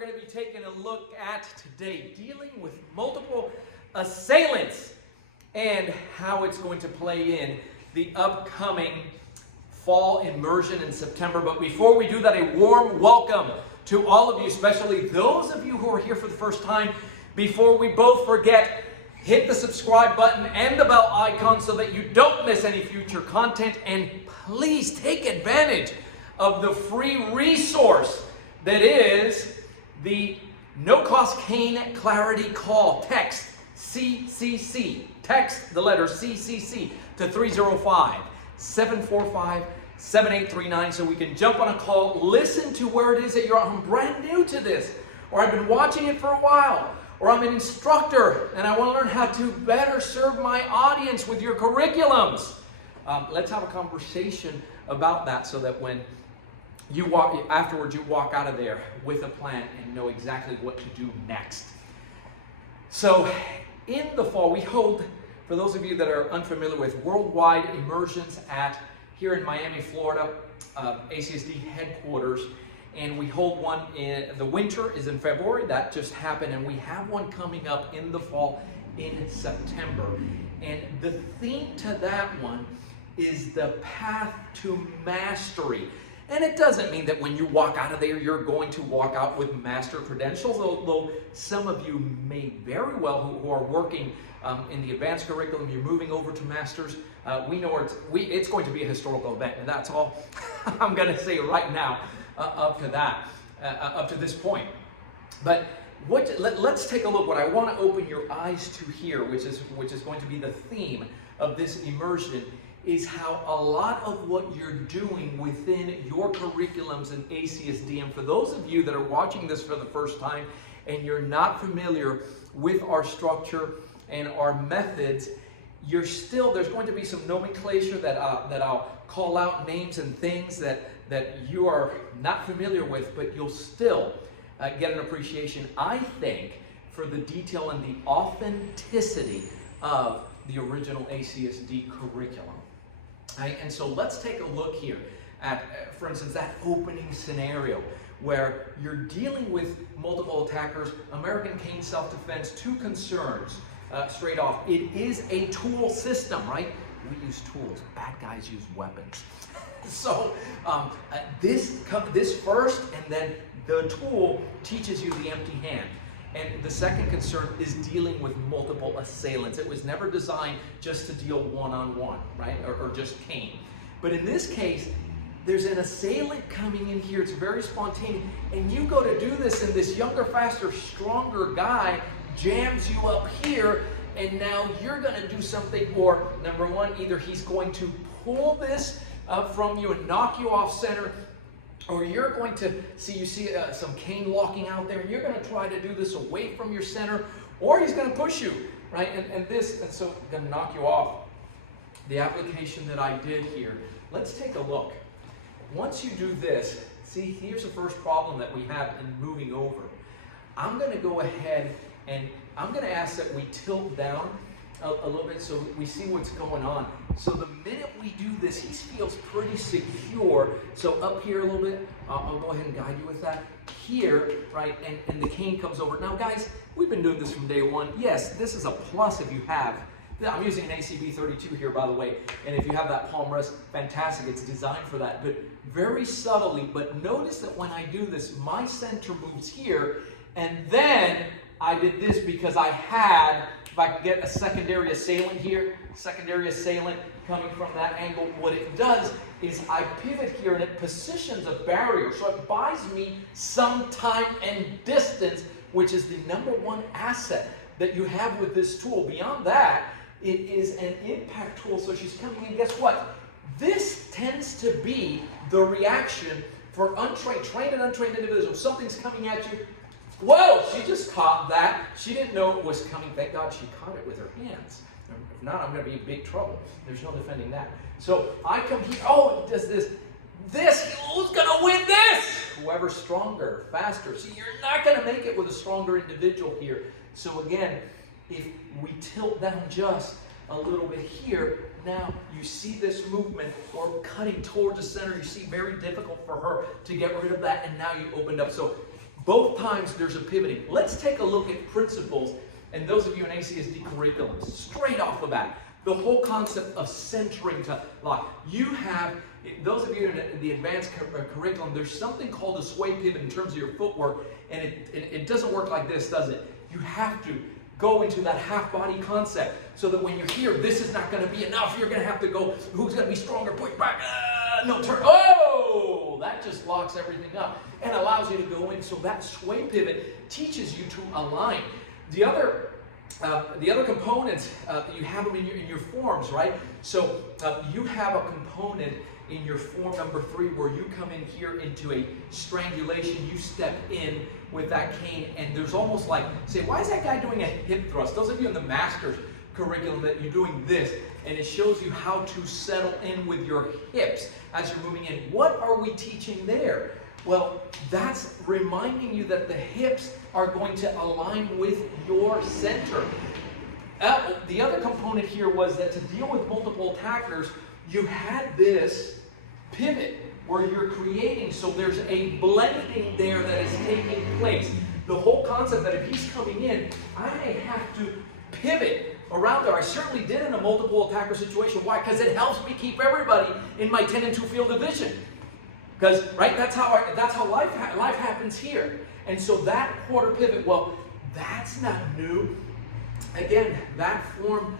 we're going to be taking a look at today, dealing with multiple assailants and how it's going to play in the upcoming fall immersion in September. But before we do that, a warm welcome to all of you, especially those of you who are here for the first time. Before we both forget, hit the subscribe button and the bell icon so that you don't miss any future content. And please take advantage of the free resource that is the no-cost cane clarity call. Text CCC. Text the letter CCC to 305-745-7839 so we can jump on a call, listen to where it is that you're at. I'm brand new to this, or I've been watching it for a while, or I'm an instructor and I want to learn how to better serve my audience with your curriculums. Let's have a conversation about that so that when you walk out of there with a plan and know exactly what to do next. So in the fall, we hold, for those of you that are unfamiliar with, worldwide immersions here in Miami, Florida, ACSD headquarters. And we hold one in the winter is in February. That just happened. And we have one coming up in the fall in September. And the theme to that one is the path to mastery. And it doesn't mean that when you walk out of there, you're going to walk out with master credentials, although some of you may very well who are working in the advanced curriculum, you're moving over to masters. We know it's going to be a historical event, and that's all I'm going to say right now up to this point. But let's take a look. What I want to open your eyes to here, which is going to be the theme of this immersion, is how a lot of what you're doing within your curriculums in ACSD, and for those of you that are watching this for the first time and you're not familiar with our structure and our methods, there's going to be some nomenclature that I'll call out, names and things that you are not familiar with, but you'll still get an appreciation, I think, for the detail and the authenticity of the original ACSD curriculum. Right? And so let's take a look here at, for instance, that opening scenario where you're dealing with multiple attackers, American cane self-defense, two concerns straight off. It is a tool system, right? We use tools. Bad guys use weapons. So this first, and then the tool teaches you the empty hand. And the second concern is dealing with multiple assailants. It was never designed just to deal one-on-one, right? Or just cane. But in this case, there's an assailant coming in here. It's very spontaneous. And you go to do this, and this younger, faster, stronger guy jams you up here. And now you're going to do something, or number one, either he's going to pull this from you and knock you off center, or you're going to see some cane locking out there, and you're going to try to do this away from your center, or he's going to push you, right? And so going to knock you off. The application that I did here, let's take a look. Once you do this, see, here's the first problem that we have in moving over. I'm going to go ahead and I'm going to ask that we tilt down a little bit so we see what's going on. So the minute we do this, he feels pretty secure. So up here a little bit, I'll go ahead and guide you with that. Here, right, and the cane comes over. Now guys, we've been doing this from day one. Yes, this is a plus if you have. I'm using an ACB 32 here, by the way, and if you have that palm rest, fantastic. It's designed for that, but very subtly. But notice that when I do this, my center moves here, and then I did this because I had, if I could get a secondary assailant here, secondary assailant coming from that angle, what it does is I pivot here and it positions a barrier. So it buys me some time and distance, which is the number one asset that you have with this tool. Beyond that, it is an impact tool. So she's coming in, guess what? This tends to be the reaction for trained and untrained individuals. Something's coming at you. Whoa, she just caught that. She didn't know it was coming. Thank God she caught it with her hands. If not, I'm going to be in big trouble. There's no defending that. So I come here. Oh, it does this. Who's going to win this? Whoever's stronger, faster. See, you're not going to make it with a stronger individual here. So again, if we tilt down just a little bit here, now you see this movement or cutting towards the center. You see very difficult for her to get rid of that, and now you opened up. So Both times there's a pivoting. Let's take a look at principles, and those of you in ACSD Curriculum, straight off the bat, the whole concept of centering to lock. You have, those of you in the advanced curriculum, there's something called a sway pivot in terms of your footwork, and it doesn't work like this, does it? You have to go into that half body concept so that when you're here, this is not going to be enough. You're going to have to go, who's going to be stronger? Push back. No, turn. Oh, that just locks everything up and allows you to go in. So that sway pivot teaches you to align. The other components, you have them in your forms, right? So you have a component in your form number 3 where you come in here into a strangulation. You step in with that cane, and there's almost like, say, why is that guy doing a hip thrust? Those of you in the master's curriculum that you're doing this, and it shows you how to settle in with your hips as you're moving in. What are we teaching there? Well, that's reminding you that the hips are going to align with your center. The other component here was that to deal with multiple attackers, you had this pivot where you're creating, so there's a blending there that is taking place. The whole concept that if he's coming in, I have to pivot around there. I certainly did in a multiple attacker situation. Why? Because it helps me keep everybody in my 10 and 2 field of vision. Because, right, that's how life happens here. And so that quarter pivot, well, that's not new. Again, that form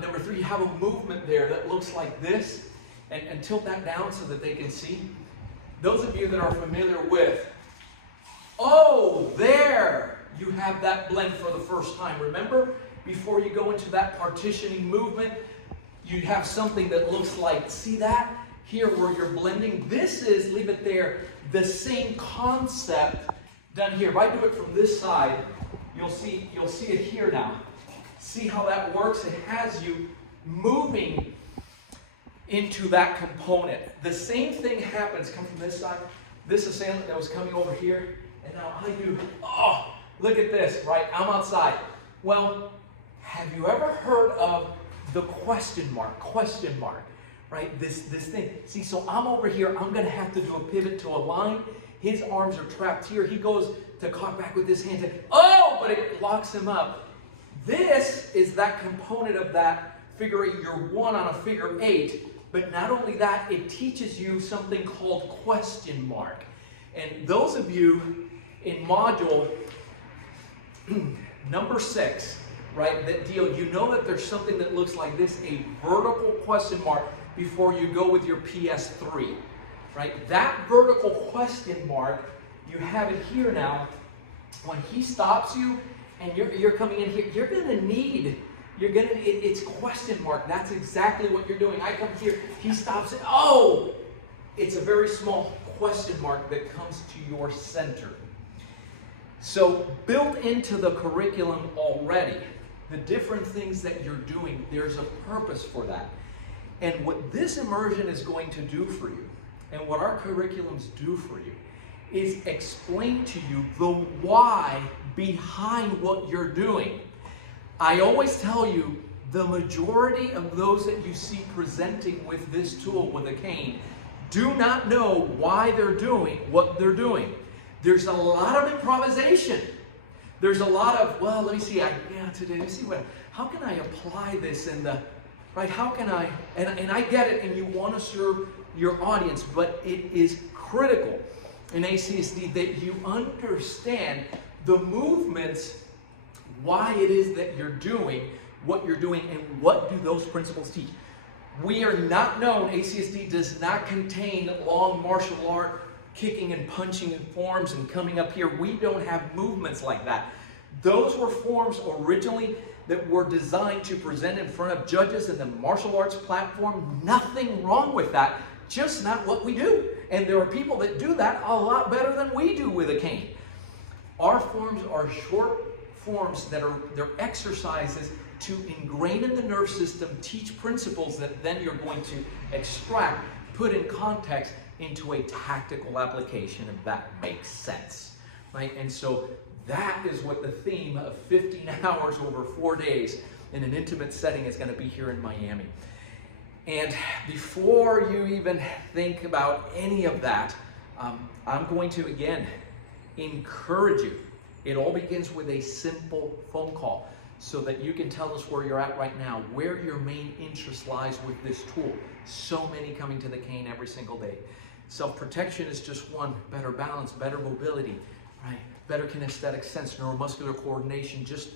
number 3, you have a movement there that looks like this. And tilt that down so that they can see. Those of you that are familiar with, oh, there you have that blend for the first time. Remember, before you go into that partitioning movement, you have something that looks like, see that? Here where you're blending. This is, leave it there, the same concept done here. If I do it from this side, you'll see it here now. See how that works? It has you moving into that component. The same thing happens, come from this side. This assailant that was coming over here, and now I do, oh, look at this, right? I'm outside. Well, have you ever heard of the question mark, right? This thing. See, so I'm over here, I'm gonna have to do a pivot to align. His arms are trapped here. He goes to cock back with this hand, oh, but it locks him up. This is that component of that figure 8. You're 1 on a figure 8. But not only that, it teaches you something called question mark. And those of you in module number 6, right, that deal, you know that there's something that looks like this, a vertical question mark before you go with your PS3, right? That vertical question mark, you have it here now. When he stops you and you're coming in here, you're going to need, it's question mark. That's exactly what you're doing. I come here, he stops it. Oh, it's a very small question mark that comes to your center. So built into the curriculum already, the different things that you're doing, there's a purpose for that. And what this immersion is going to do for you, and what our curriculums do for you, is explain to you the why behind what you're doing. I always tell you, the majority of those that you see presenting with this tool, with a cane, do not know why they're doing what they're doing. There's a lot of improvisation. There's a lot of, well, let me see, today, let me see how can I apply this in the, right, how can I, and I get it, and you want to serve your audience, but it is critical in ACSD that you understand the movements, why it is that you're doing what you're doing, and what do those principles teach. We are not known, ACSD does not contain long martial art, kicking and punching in forms and coming up here. We don't have movements like that. Those were forms originally that were designed to present in front of judges in the martial arts platform. Nothing wrong with that, just not what we do. And there are people that do that a lot better than we do with a cane. Our forms are short forms that are, they're exercises to ingrain in the nerve system, teach principles that then you're going to extract, put in context into a tactical application, if that makes sense, right? And so that is what the theme of 15 hours over 4 days in an intimate setting is going to be here in Miami. And before you even think about any of that, I'm going to, again, encourage you. It all begins with a simple phone call so that you can tell us where you're at right now, where your main interest lies with this tool. So many coming to the cane every single day. Self-protection is just one. Better balance, better mobility, right? Better kinesthetic sense, neuromuscular coordination, just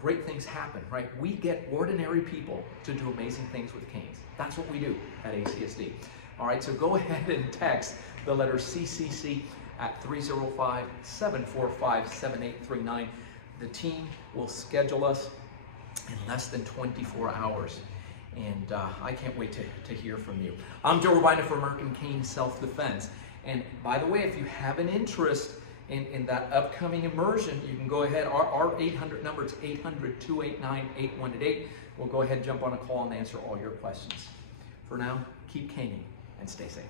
great things happen, right? We get ordinary people to do amazing things with canes. That's what we do at ACSD. All right, so go ahead and text the letter CCC at 305-745-7839. The team will schedule us in less than 24 hours. And I can't wait to hear from you. I'm Joe Robaina for American Cane Self-Defense. And by the way, if you have an interest in that upcoming immersion, you can go ahead. Our 800 number is 800-289-8188. We'll go ahead and jump on a call and answer all your questions. For now, keep caning and stay safe.